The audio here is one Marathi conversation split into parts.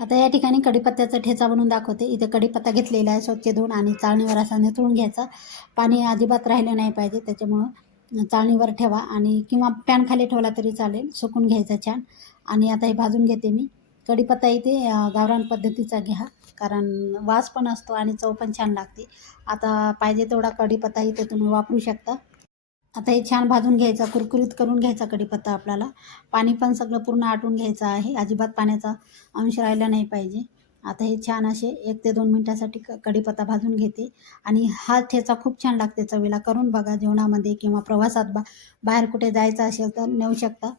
आता या ठिकाणी कढीपत्त्याचा ठेचा बनवून दाखवते. इथे कढीपत्ता घेतलेला आहे, स्वच्छ धुवून आणि चाळणीवर असा निथळून घ्यायचा. पाणी अजिबात राहिलं नाही पाहिजे, त्याच्यामुळं चाळणीवर ठेवा आणि किंवा पॅन खाली ठेवला तरी चालेल. सुकून घ्यायचा छान. आणि आता हे भाजून घेते मी. कढीपत्ता इथे गावरान पद्धतीचा घ्या, कारण वास पण असतो आणि चव पण छान लागते. आता पाहिजे तेवढा कढीपत्ता इथे तुम्ही वापरू शकता. आता हे छान भाजून घ्यायचा, कुरकुरीत करून घ्यायचा कढीपत्ता आपल्याला. पाणी पण सगळं पूर्ण आटून घ्यायचं आहे, अजिबात पाण्याचा अंश राहिला नाही पाहिजे. आता हे छान असे 1 ते 2 मिनिटासाठी कढीपत्ता भाजून घेते. आणि हा ठेचा खूप छान लागते चवीला. करून बघा जेवणामध्ये किंवा प्रवासात बाहेर कुठे जायचं असेल तर नेऊ शकता.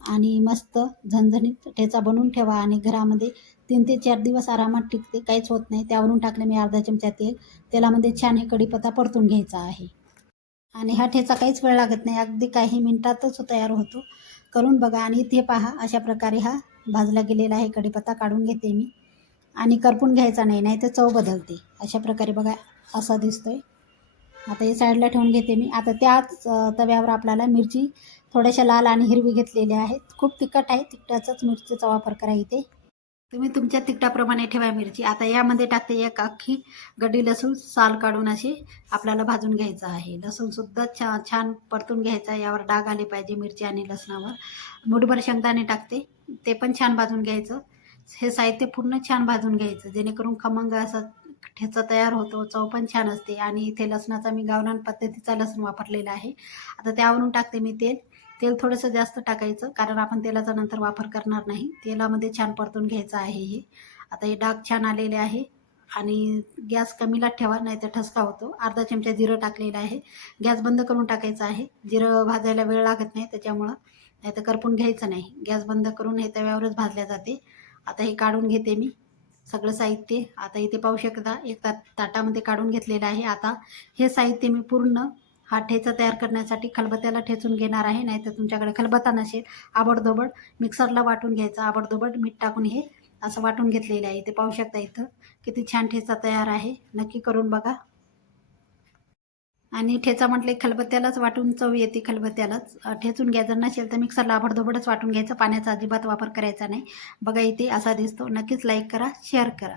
आणि मस्त झणझणीत ठेचा बनवून ठेवा आणि घरामध्ये 3 ते 4 दिवस आरामात टिकते, काहीच होत नाही. त्यावरून टाकले मी अर्धा चमचा तेल. तेलामध्ये छान हे कढीपत्ता परतून घ्यायचा आहे. आणि हा ठेचा काहीच वेळ लागत नाही, अगदी काही मिनिटातच तयार होतो. करून बघा. आणि इथे पहा, अशा प्रकारे हा भाजला गेलेला आहे कढीपत्ता काढून घेते मी. आणि करपून घ्यायचा नाही, नाही तर चव बदलते. अशा प्रकारे बघा, असा दिसतोय. आता हे साईडला ठेवून घेते मी. आता त्याच तव्यावर आपल्याला मिरची थोड्याशा लाल आणि हिरवी घेतलेल्या आहेत. खूप तिखट आहे, तिखटाचाच मिरचीचा वापर करा इथे. तुम्ही तुमच्या तिखटाप्रमाणे ठेवा मिरची. आता यामध्ये टाकते 1 अख्खी गड्डी लसूण, साल काढून अशी आपल्याला भाजून घ्यायचं आहे. लसूणसुद्धा छान परतून घ्यायचा, यावर डाग आले पाहिजे मिरची आणि लसणावर. मूठभर शेंगदाणे टाकते, ते पण छान भाजून घ्यायचं. हे साहित्य पूर्ण छान भाजून घ्यायचं, जेणेकरून खमंग असा ठेचा तयार होतो, चव पण छान असते. आणि इथे लसणाचा मी गावरान पद्धतीचा लसूण वापरलेला आहे. आता त्यावरून टाकते मी तेल. तेल थोडंसं जास्त टाकायचं, कारण आपण तेलाचा नंतर वापर करणार नाही. तेलामध्ये छान परतून घ्यायचं आहे हे. आता हे डाग छान आलेले आहे. आणि गॅस कमीला ठेवा, नाही तर ठसका होतो. अर्धा चमचा जिरं टाकलेलं आहे. गॅस बंद करून टाकायचं आहे. जिरं भाजायला वेळ लागत नाही त्याच्यामुळं, नाही तर करपून घ्यायचं नाही. गॅस बंद करून हे तव्यावरच भाजल्या जाते. आता हे काढून घेते मी सगळं साहित्य. आता इथे पाहू शकता, एक ताटामध्ये काढून घेतलेलं आहे. आता हे साहित्य मी पूर्ण हा ठेचा तयार करण्यासाठी खलबत्त्याला ठेचून घेणार आहे. नाहीतर तुमच्याकडे खलबत्ता नसेल, आबडधोबड मिक्सरला वाटून घ्यायचं. आबडधोबड मीठ टाकून हे असं वाटून घेतलेलं आहे. इथे पाहू शकता इथं किती छान ठेचा तयार आहे. नक्की करून बघा. आणि ठेचा म्हटले खलबत्त्यालाच वाटून चव येते, खलबत्त्यालाच. ठेचून घ्यायचं नसेल तर मिक्सरला आबडधोबडच वाटून घ्यायचं, पाण्याचा अजिबात वापर करायचा नाही. बघा इथे असा दिसतो. नक्कीच लाईक करा, शेअर करा.